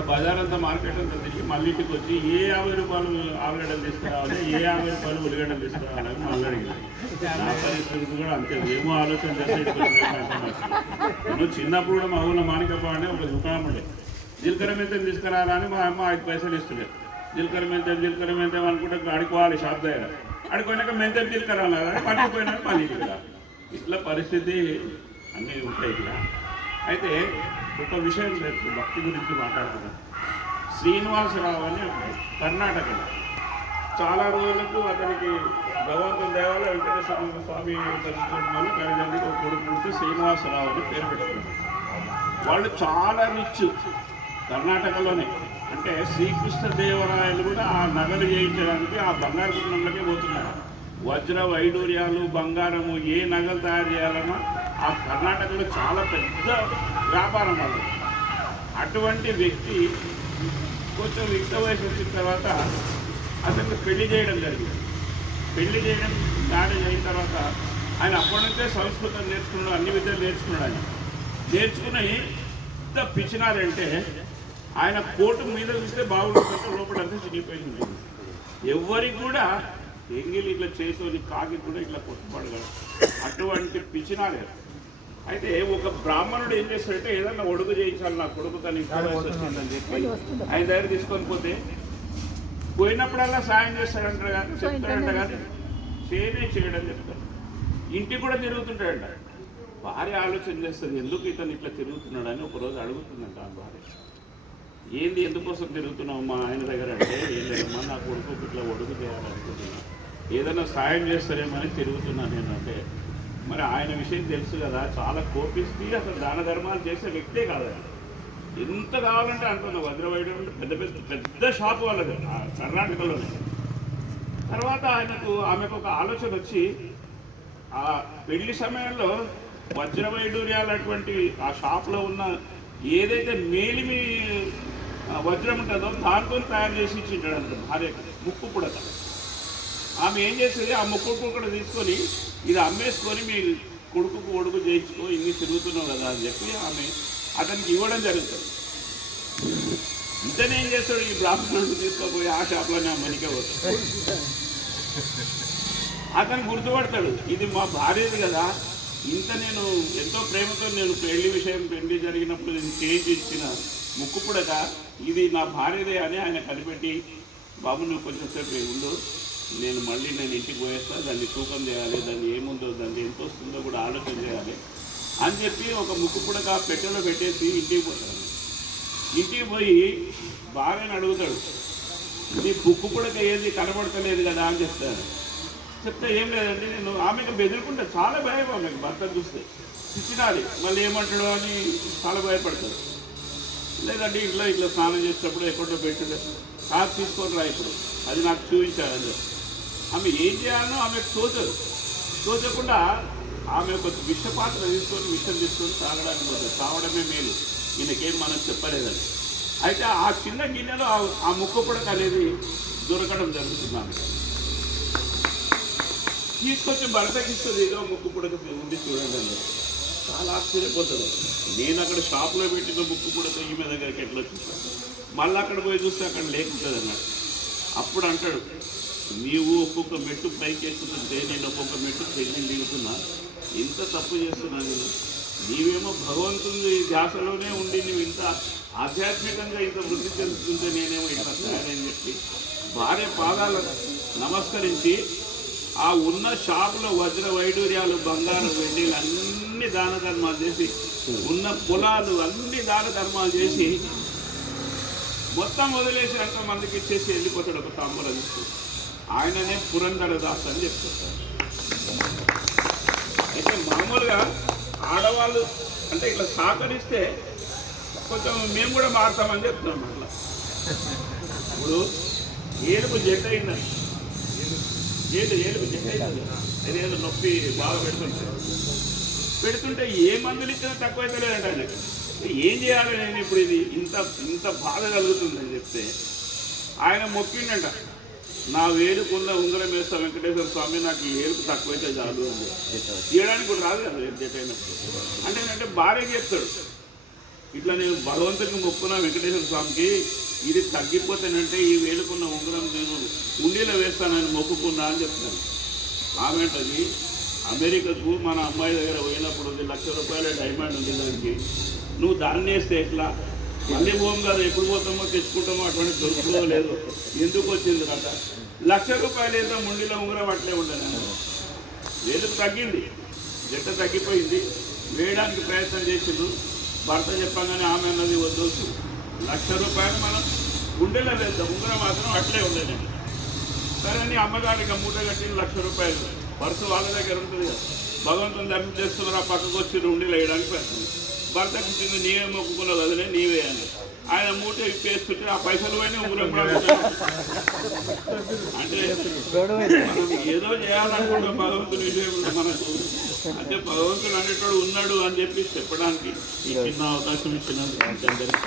వాడు బజార్ అంతా మార్కెట్ అంతా తిరిగి మళ్ళీ ఇంటికి వచ్చి ఏ 50 రూపాయలు ఆలుగడ్డలు తీసుకురావాలి, ఏ 50 రూపాయలు ఉల్లిగడ్డలు తీసుకురావాలని మళ్ళీ అడిగింది. నా పరిస్థితి కూడా అంతే, ఏమో ఆలోచన చేస్తే నువ్వు చిన్నప్పుడు కూడా మా ఊళ్ళో మానికప్ప అనే ఒక దుకాణం ఉండే, జీలకర్ర మెంతం తీసుకురారా అని మా అమ్మ 5 పైసలు ఇస్తుంది. జీలకర్ర మెంతం అనుకుంటే అడుకోవాలి షాప్ దగ్గర, అడుకోయినాక మెంతం జీలకర్ర అన్నారు, పట్టుకుపోయినాక మళ్ళీ ఇక్కడ ఇట్లా పరిస్థితి అన్నీ ఉంటాయి ఇట్లా. అయితే ఒక విషయం భక్తి గురించి మాట్లాడుతున్నాను. శ్రీనివాసరావు అని కర్ణాటకలో చాలా రోజులకు అతనికి భగవంతుని దేవాల వెంకటేశ్వర స్వామి దర్శించడం తల్లిదండ్రులకు ఒక కొడుకు పుడితే శ్రీనివాసరావు అని పేరు పెట్టుకున్నారు. వాళ్ళు చాలా రిచ్ కర్ణాటకలోనే. అంటే శ్రీకృష్ణదేవరాయలు కూడా ఆ నగలు చేయించడానికి ఆ బంగారు కుటుంబంలోకే పోతున్నారు. వజ్ర వైడూర్యాలు బంగారము ఏ నగలు తయారు చేయాలన్నా ఆ కర్ణాటకలో చాలా పెద్ద వ్యాపారం వాళ్ళు. అటువంటి వ్యక్తి కొంచెం యుక్త వయసు వచ్చిన తర్వాత అతనికి పెళ్లి చేయడం జరిగింది. పెళ్లి చేయడం మ్యారేజ్ అయిన తర్వాత ఆయన అప్పటి నుంచే సంస్కృతం నేర్చుకున్నాడు, అన్ని విద్యలు నేర్చుకున్నాడు. ఆయన నేర్చుకుని ఎంత పిచ్చినారంటే ఆయన కోటు మీద చూస్తే బాగుంటుందంటే లోపలంతా చినిగిపోయింది. ఎవరికి కూడా ఎంగిలి ఇట్లా చేసుకొని కాకి కూడా ఇట్లా కొట్టుపడగలరు, అటువంటి పిచ్చినారే. అయితే ఒక బ్రాహ్మణుడు ఏం చేస్తాడంటే ఏదన్నా ఒడుగు చేయించాలి నా కొడుకు తను వచ్చిందని చెప్పి ఆయన దగ్గర తీసుకొని పోతే పోయినప్పుడల్లా సాయం చేస్తాడంటారు కానీ చెప్తాడంట కానీ చేయడం చెప్తాడు. ఇంటికి కూడా తిరుగుతుంటాడంట. భార్య ఆలోచన చేస్తుంది ఎందుకు ఇతను ఇట్లా తిరుగుతున్నాడని. ఒకరోజు అడుగుతుందంట ఆ భార్య, ఏంది ఎందుకోసం తిరుగుతున్నావు మా ఆయన దగ్గర అంటే, ఏం లేదమ్మా నా కొడుకు ఇట్లా ఒడుగు చేయాలనుకుంటున్నా, ఏదైనా సాయం చేస్తారేమని తిరుగుతున్నాను నేను అంటే, మరి ఆయన విషయం తెలుసు కదా, చాలా కోపిస్తే అసలు దాన ధర్మాలు చేసే వ్యక్తే కాదు. ఎంత కావాలంటే అంటున్నా వజ్రవైడం పెద్ద పెద్ద షాపు వాళ్ళది కర్ణాటకలోనే. తర్వాత ఆమెకు ఒక ఆలోచన వచ్చి ఆ పెళ్లి సమయంలో వజ్రవైడూర్యాలు అటువంటి ఆ షాప్లో ఉన్న ఏదైతే మేలిమి వజ్రం ఉంటుందో దాంతో తయారు చేసి ఇచ్చింటాడు అంట భార్యకు ముక్కు పుడక. ఆమె ఏం చేసేది ఆ ముక్కు పుడక తీసుకొని ఇది అమ్మేసుకొని మీ కొడుకుకు ఒడుగు చేయించుకో ఇన్ని తిరుగుతున్నావు కదా అని చెప్పి ఆమె అతనికి ఇవ్వడం జరుగుతుంది. ఇంతనే ఏం చేస్తాడు ఈ బ్రాహ్మణుడు తీసుకోపోయి ఆ షాప్లోనే అమ్మనికే పోతాడు. అతను గుర్తుపడతాడు ఇది మా భార్యది కదా, ఇంత నేను ఎంతో ప్రేమతో నేను పెళ్లి జరిగినప్పుడు నేను చేయించి ఇచ్చిన ముక్కు పుడక ఇది నా భార్యదే అని ఆయన కనిపెట్టి, బాబు నువ్వు కొంచెం సేపు ఉండు, నేను ఇంటికి పోయేస్తాను, దాన్ని తూకం చేయాలి, దాన్ని ఏముందో దాన్ని ఎంత వస్తుందో కూడా ఆలోచన చేయాలి అని చెప్పి ఒక ముక్కు పుడక పెట్టెలో పెట్టేసి ఇంటికి పోతాడు. ఇంటికి పోయి భార్యను అడుగుతాడు, నీ ముక్కు పుడక ఏది కనబడతలేదు కదా అని చెప్తాడు. చెప్తే ఏం లేదండి నేను ఆమెకు బెదిరుకుంటా, చాలా భయం ఆమెకు భర్త చూస్తే పిచ్చినాలి మళ్ళీ ఏమంటాడు అని చాలా భయపడతాడు. లేదంటే ఇంట్లో ఇట్లా స్నానం చేసేటప్పుడు ఎక్కడో పెట్టుడే కాదు తీసుకొని రా ఇప్పుడు అది నాకు చూపించాడని. ఆమె ఏం చేయాలనో ఆమెకు తోచకుండా ఆమె ఒక విషపాత్ర విషం తీసుకొని తాగడానికి పోతుంది. తాగడమే మేలు, ఈయనకేం మనం చెప్పలేదని. అయితే ఆ చిన్న గిన్నెలో ఆ ముక్కు పుడక అనేది దొరకడం జరుగుతుంది. ఆమె తీసుకొచ్చి భర్తకి ఇస్తుంది, ఏదో ముక్కు పుడక ఉంది చూడండి అని. చాలా ఆశ్చర్యపోతుంది. నేను అక్కడ షాప్లో పెట్టిన ముక్కు పుడక ఈమె దగ్గరికి ఎట్లా వచ్చేసాను, మళ్ళీ అక్కడ పోయి చూస్తే అక్కడ లేకుంటుంది అన్నాడు. అప్పుడు అంటాడు, నీవు ఒక్కొక్క మెట్టు పైకి ఎక్కుతుంటే నేను ఒక్కొక్క మెట్టు పెళ్ళి దిగుతున్నా, ఇంత తప్పు చేస్తున్నా నేను, నీవేమో భగవంతుని ధ్యాసలోనే ఉండి నువ్వు ఇంత ఆధ్యాత్మికంగా ఇంత వృద్ధి చెందుతుంటే నేనేమో ఇట్లా తయారని చెప్పి భార్య పాదాలకు నమస్కరించి ఆ ఉన్న షాపులో వజ్ర వైడూర్యాలు బంగారు వెండిలు అన్ని దాన ధర్మాలు చేసి ఉన్న పొలాలు అన్ని దాన ధర్మాలు చేసి మొత్తం వదిలేసి అంతమందికి ఇచ్చేసి వెళ్ళిపోతాడు ఒక తాంబూలం ఇస్తూ. ఆయననే పురంధరదాస్ అని చెప్తారు. అయితే మామూలుగా ఆడవాళ్ళు అంటే ఇట్లా సహకరిస్తే కొంచెం మేము కూడా మారుతామని చెప్తున్నాం. అట్లా ఇప్పుడు ఏలుపు జెట్ అయిందని ఏలుపు జెట్ అయింది, అదేదో నొప్పి బాగా పెడుతుంటే ఏ మందులు ఇచ్చినా తక్కువైతే లేదంట ఆయనకి. ఏం చేయాలి నేను ఇప్పుడు, ఇది ఇంత బాధ కలుగుతుందని చెప్తే ఆయన మొక్కిండంట, నా వేలుకున్న ఉంగరం వేస్తా వెంకటేశ్వర స్వామి, నాకు ఈ ఏలుకు తక్కువైతే చాలు అని. తీయడానికి కూడా రాదు కదా జెట్ అయినప్పుడు. అంటే భార్యకి చెప్తాడు, ఇట్లా నేను భగవంతుడికి మొక్కున్న వెంకటేశ్వర స్వామికి ఇది తగ్గిపోతానంటే ఈ వేలుకున్న ఉంగరం నేను ఉండిలో వేస్తానని మొక్కుకున్నా అని చెప్తున్నాను. ఆమె అంటది అమెరికాకు మన అమ్మాయి దగ్గర పోయినప్పుడు ₹1,00,000 డైమండ్ ఉంది దానికి, నువ్వు దాన్ని వేస్తే ఎట్లా మళ్ళీ పోం కదా, ఎప్పుడు పోతామో తెచ్చుకుంటామో అటువంటి దొరుకుతుందో లేదు, ఎందుకు వచ్చింది కదా ₹1,00,000 ఏదో ముండిలో ఉంగరం అట్లే ఉండను. వేలుకు తగ్గింది, జట్ట తగ్గిపోయింది, వేయడానికి ప్రయత్నం చేసిండు. భర్త చెప్పగానే ఆమె అన్నది వద్దు, ₹1,00,000 మనం గుండెలో వేద్దాం, ఉంగరం మాత్రం అట్లే ఉండేది. సరే నీ అమ్మగారికి మూట కట్టిన ₹1,00,000 పర్సు వాళ్ళ దగ్గర ఉంటుంది కదా, భగవంతుని దర్శనం చేస్తున్నారు, ఆ పక్కకు వచ్చి ఉండిలో వేయడానికి ప్రయత్నం. భర్త పుట్టింది నీవే మొక్కుకున్నది అదే నీవే అని ఆయన మూట ఇప్పేస్తుంటే ఆ పైసలు పైన ఉంగరం కూడా అంటే మనం ఏదో చేయాలనుకుంటాం భగవంతుని విషయంలో మనకు. అంటే భగవంతుడు అనేటోడు ఉన్నాడు అని చెప్పి చెప్పడానికి ఈ చిన్న అవకాశం ఇచ్చినందుకు అందరికీ